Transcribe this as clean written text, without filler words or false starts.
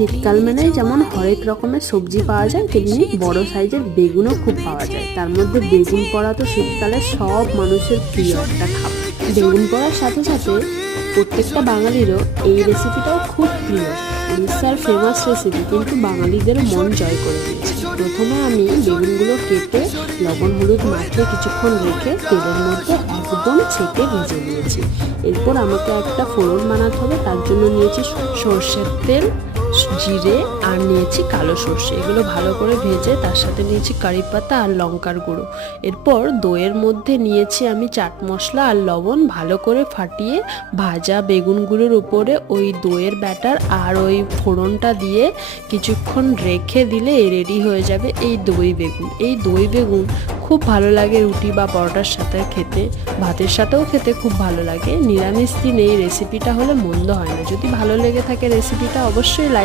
শীতকাল মানে যেমন হরেক রকমের সবজি পাওয়া যায়, তেমনি বড় সাইজের বেগুনও খুব পাওয়া যায়। তার মধ্যে বেগুন পোড়া তো শীতকালে সব মানুষের প্রিয় একটা খাবার। বেগুন পোড়ার সাথে সাথে প্রত্যেকটা বাঙালিরও এই রেসিপিটাও খুব প্রিয়। উড়িষ্যার ফেমাস রেসিপি, কিন্তু বাঙালিদেরও মন জয় করে নিয়েছে। প্রথমে আমি বেগুনগুলো কেটে লবণ হলুদ মাখিয়ে কিছুক্ষণ রেখে তেলের মধ্যে একদম ছেঁকে ভেজে নিয়েছি। এরপর আমাকে একটা ফোড়ন বানাতে হবে, তার জন্য নিয়েছি সর্ষের তেল, জিরে আর নিয়েছি কালো সর্ষে। এগুলো ভালো করে ভেজে তার সাথে নিয়েছি কারি পাতা আর লঙ্কার গুঁড়ো। এরপর দইয়ের মধ্যে নিয়েছি আমি চাট মশলা আর লবণ। ভালো করে ফাটিয়ে ভাজা বেগুনগুলোর উপরে ওই দইয়ের ব্যাটার আর ওই ফোড়নটা দিয়ে কিছুক্ষণ রেখে দিলে রেডি হয়ে যাবে এই দই বেগুন। এই দই বেগুন খুব ভালো লাগে রুটি বা পরোটার সাথে খেতে, ভাতের সাথেও খেতে খুব ভালো লাগে। নিরামিষ দিনে এই রেসিপিটা হলে মন্দ হয় না। যদি ভালো লেগে থাকে রেসিপিটা, অবশ্যই লাইক